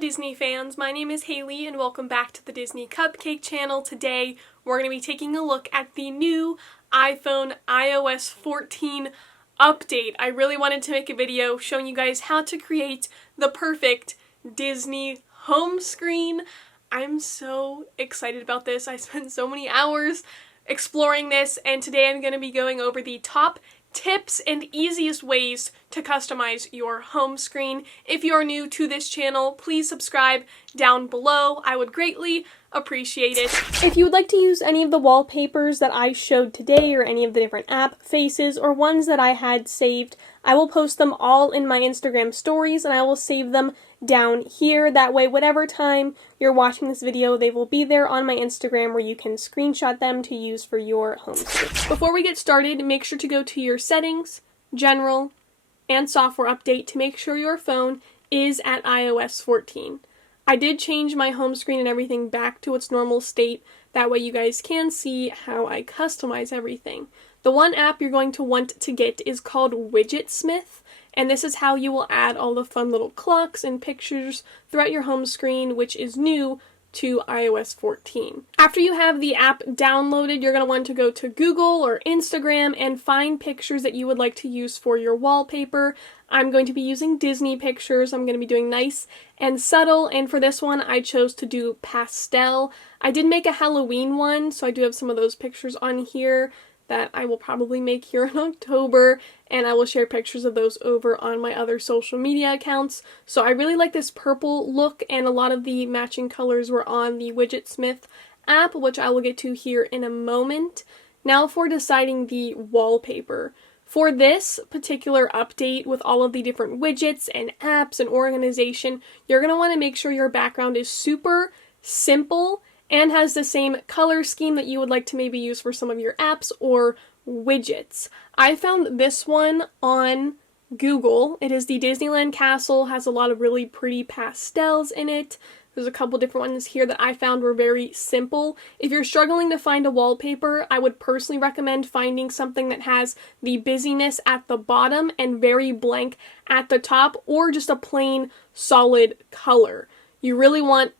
Disney fans, my name is Hailey and welcome back to the Disney Cupcake channel. Today we're going to be taking a look at the new iPhone iOS 14 update. I really wanted to make a video showing you guys how to create the perfect Disney home screen. I'm so excited about this. I spent so many hours exploring this, and today I'm going to be going over the top tips and easiest ways to customize your home screen. If you are new to this channel, please subscribe down below. I would greatly appreciate it. If you would like to use any of the wallpapers that I showed today or any of the different app faces or ones that I had saved, I will post them all in my Instagram stories and I will save them down here. That way, whatever time you're watching this video, they will be there on my Instagram where you can screenshot them to use for your home screen. Before we get started, make sure to go to your settings, general, and software update to make sure your phone is at iOS 14. I did change my home screen and everything back to its normal state. That way you guys can see how I customize everything. The one app you're going to want to get is called Widgets, and this is how you will add all the fun little clocks and pictures throughout your home screen, which is new to iOS 14. After you have the app downloaded, you're going to want to go to Google or Instagram and find pictures that you would like to use for your wallpaper. I'm going to be using Disney pictures. I'm going to be doing nice and subtle, and for this one I chose to do pastel. I did make a Halloween one, so I do have some of those pictures on here that I will probably make here in October, and I will share pictures of those over on my other social media accounts. So I really like this purple look, and a lot of the matching colors were on the Widgets app, which I will get to here in a moment. Now for deciding the wallpaper. For this particular update with all of the different widgets and apps and organization, you're going to want to make sure your background is super simple and has the same color scheme that you would like to maybe use for some of your apps or widgets. I found this one on Google. It is the Disneyland Castle, has a lot of really pretty pastels in it. There's a couple different ones here that I found were very simple. If you're struggling to find a wallpaper, I would personally recommend finding something that has the busyness at the bottom and very blank at the top, or just a plain solid color. You really want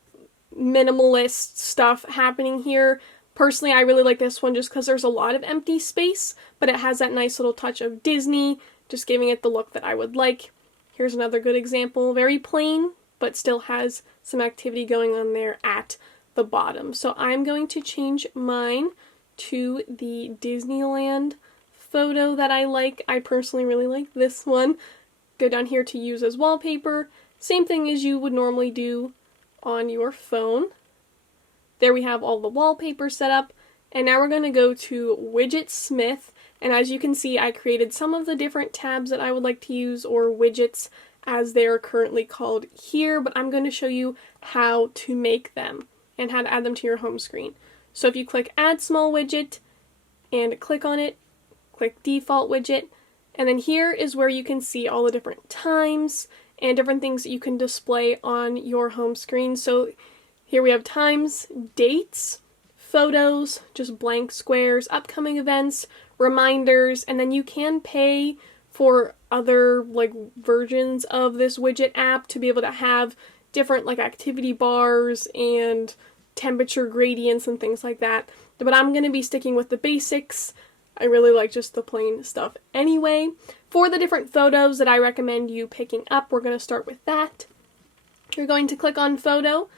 minimalist stuff happening here. Personally, I really like this one just because there's a lot of empty space, but it has that nice little touch of Disney, just giving it the look that I would like. Here's another good example. Very plain, but still has some activity going on there at the bottom. So I'm going to change mine to the Disneyland photo that I like. I personally really like this one. Go down here to use as wallpaper. Same thing as you would normally do on your phone. There we have all the wallpaper set up, and now we're going to go to Widgets, and as you can see, I created some of the different tabs that I would like to use, or widgets as they're currently called here, but I'm going to show you how to make them and how to add them to your home screen. So if you click Add Small Widget and click on it, click Default Widget, and then here is where you can see all the different times and different things that you can display on your home screen. So here we have times, dates, photos, just blank squares, upcoming events, reminders, and then you can pay for other versions of this widget app to be able to have different activity bars and temperature gradients and things like that. But I'm going to be sticking with the basics. I really like just the plain stuff anyway. For the different photos that I recommend you picking up, we're going to start with that. You're going to click on photo.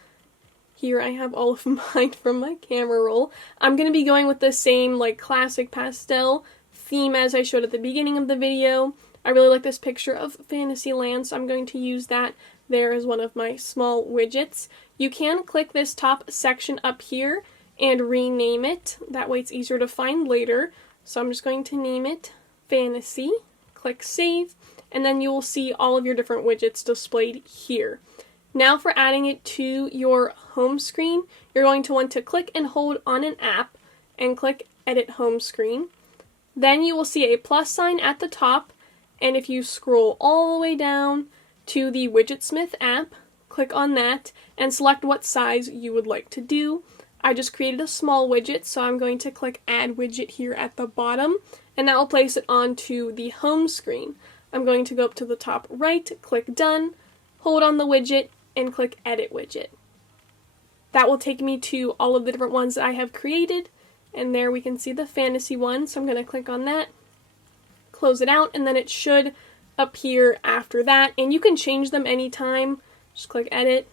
Here I have all of mine from my camera roll. I'm going to be going with the same classic pastel theme as I showed at the beginning of the video. I really like this picture of Fantasyland, so I'm going to use that there as one of my small widgets. You can click this top section up here and rename it. That way it's easier to find later. So I'm just going to name it Fantasy. Click Save, and then you will see all of your different widgets displayed here. Now for adding it to your home screen, you're going to want to click and hold on an app and click Edit Home Screen. Then you will see a plus sign at the top, and if you scroll all the way down to the Widgets app, click on that and select what size you would like to do. I just created a small widget, so I'm going to click Add Widget here at the bottom, and that will place it onto the home screen. I'm going to go up to the top right, click Done, hold on the widget, and click Edit Widget. That will take me to all of the different ones that I have created, and there we can see the fantasy one, so I'm going to click on that, close it out, and then it should appear after that, and you can change them anytime. Just click Edit,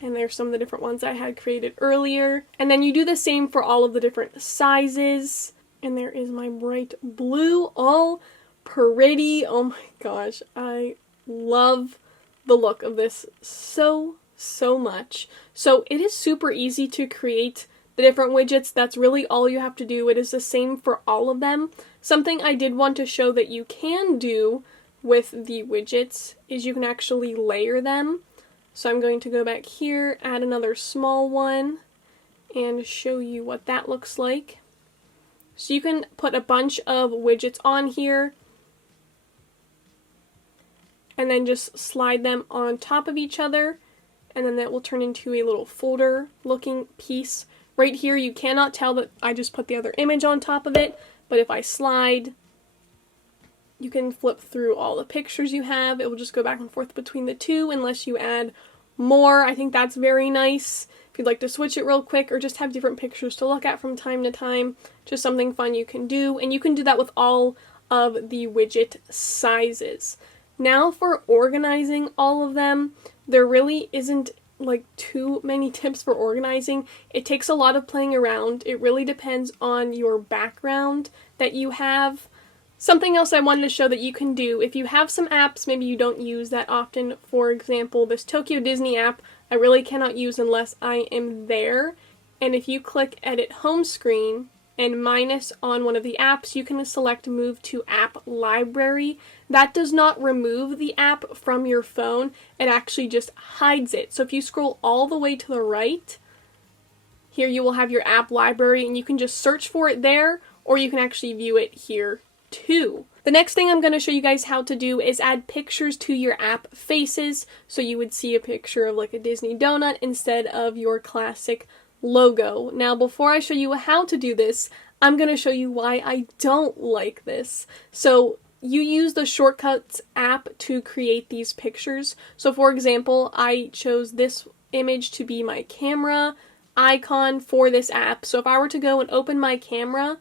and there's some of the different ones I had created earlier, and then you do the same for all of the different sizes, and there is my bright blue, all pretty. Oh my gosh, I love the look of this so much. So it is super easy to create the different widgets. That's really all you have to do. It is the same for all of them. Something I did want to show that you can do with the widgets is you can actually layer them. So I'm going to go back here, add another small one, and show you what that looks like. So you can put a bunch of widgets on here and then just slide them on top of each other, and then that will turn into a little folder looking piece. Right here you cannot tell that I just put the other image on top of it, but if I slide, you can flip through all the pictures you have. It will just go back and forth between the two unless you add more. I think that's very nice. If you'd like to switch it real quick or just have different pictures to look at from time to time, just something fun you can do. And you can do that with all of the widget sizes. Now for organizing all of them, there really isn't like too many tips for organizing. It takes a lot of playing around. It really depends on your background that you have. Something else I wanted to show that you can do, if you have some apps maybe you don't use that often, for example this Tokyo Disney app I really cannot use unless I am there, and if you click Edit Home Screen and minus on one of the apps, you can select Move to App Library. That does not remove the app from your phone, it actually just hides it. So if you scroll all the way to the right, here you will have your app library and you can just search for it there, or you can actually view it here too. The next thing I'm going to show you guys how to do is add pictures to your app faces. So you would see a picture of like a Disney donut instead of your classic logo. Now before I show you how to do this, I'm going to show you why I don't like this. So you use the Shortcuts app to create these pictures. So for example, I chose this image to be my camera icon for this app. So if I were to go and open my camera,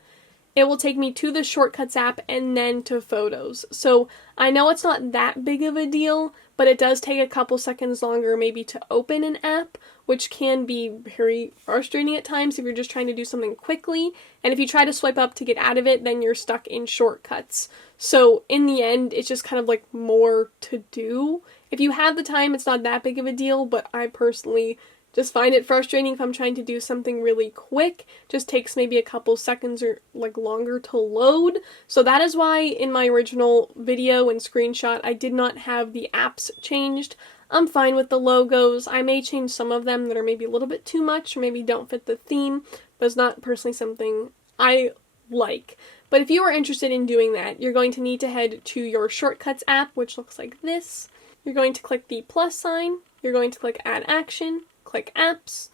it will take me to the Shortcuts app and then to Photos. So I know it's not that big of a deal, but it does take a couple seconds longer maybe to open an app, which can be very frustrating at times if you're just trying to do something quickly. And if you try to swipe up to get out of it, then you're stuck in Shortcuts. So in the end, it's just kind of like more to do. If you have the time, it's not that big of a deal, but I personally just find it frustrating if I'm trying to do something really quick. Just takes maybe a couple seconds or like longer to load. So that is why in my original video and screenshot I did not have the apps changed. I'm fine with the logos. I may change some of them that are maybe a little bit too much or maybe don't fit the theme, but it's not personally something I like. But if you are interested in doing that, you're going to need to head to your Shortcuts app, which looks like this. You're going to click the plus sign. You're going to click Add Action. Click Apps,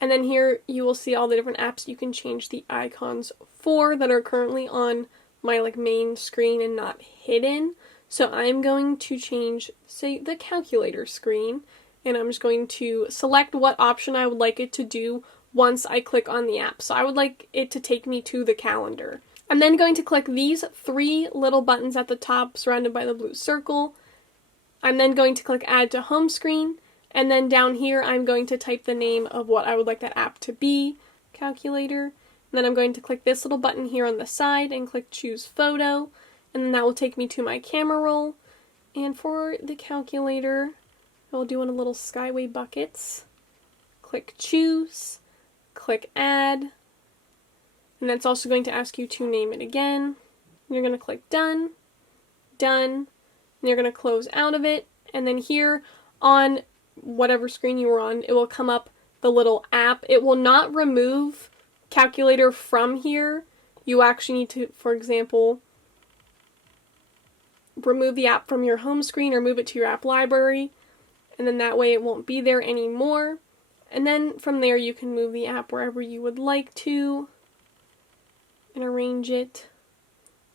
and then here you will see all the different apps you can change the icons for that are currently on my like main screen and not hidden. So I'm going to change, say, the calculator screen, and I'm just going to select what option I would like it to do once I click on the app. So I would like it to take me to the calendar. I'm then going to click these three little buttons at the top surrounded by the blue circle. I'm then going to click Add to Home Screen. And then down here, I'm going to type the name of what I would like that app to be, calculator. And then I'm going to click this little button here on the side and click Choose Photo. And then that will take me to my camera roll. And for the calculator, I'll do one of little Skyway buckets. Click Choose, click Add. And that's also going to ask you to name it again. And you're going to click Done, Done. And you're going to close out of it. And then here on whatever screen you were on, it will come up the little app. It will not remove calculator from here. You actually need to, for example, remove the app from your home screen or move it to your app library, and then that way it won't be there anymore. And then from there you can move the app wherever you would like to and arrange it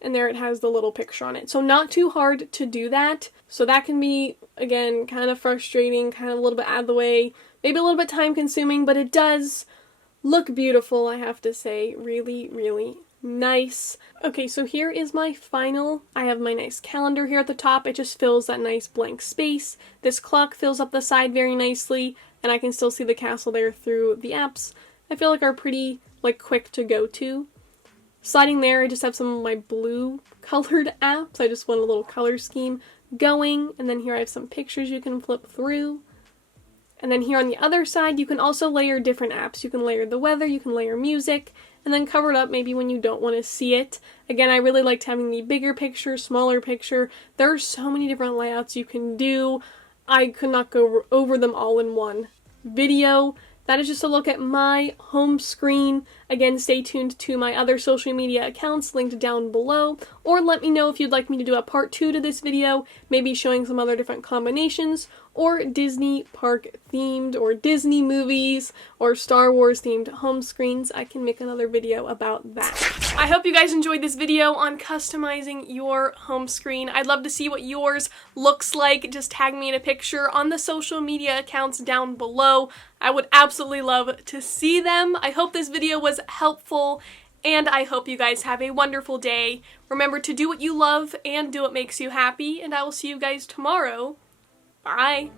and there it has the little picture on it. So not too hard to do that. So that can be, again, kind of frustrating, kind of a little bit out of the way, maybe a little bit time consuming, but it does look beautiful, I have to say. Really, really nice. Okay, so here is my final. I have my nice calendar here at the top. It just fills that nice blank space. This clock fills up the side very nicely, and I can still see the castle there through the apps I feel like are pretty quick to go to. Sliding there, I just have some of my blue colored apps. I just want a little color scheme going, and then here I have some pictures you can flip through. And then here on the other side, you can also layer different apps. You can layer the weather, you can layer music, and then cover it up maybe when you don't want to see it. Again, I really liked having the bigger picture, smaller picture. There are so many different layouts you can do. I could not go over them all in one video. That is just a look at my home screen. Again, stay tuned to my other social media accounts linked down below, or let me know if you'd like me to do a part 2 to this video, maybe showing some other different combinations, or Disney park themed, or Disney movies, or Star Wars themed home screens. I can make another video about that. I hope you guys enjoyed this video on customizing your home screen. I'd love to see what yours looks like. Just tag me in a picture on the social media accounts down below. I would absolutely love to see them. I hope this video was helpful, and I hope you guys have a wonderful day. Remember to do what you love and do what makes you happy, and I will see you guys tomorrow. Bye!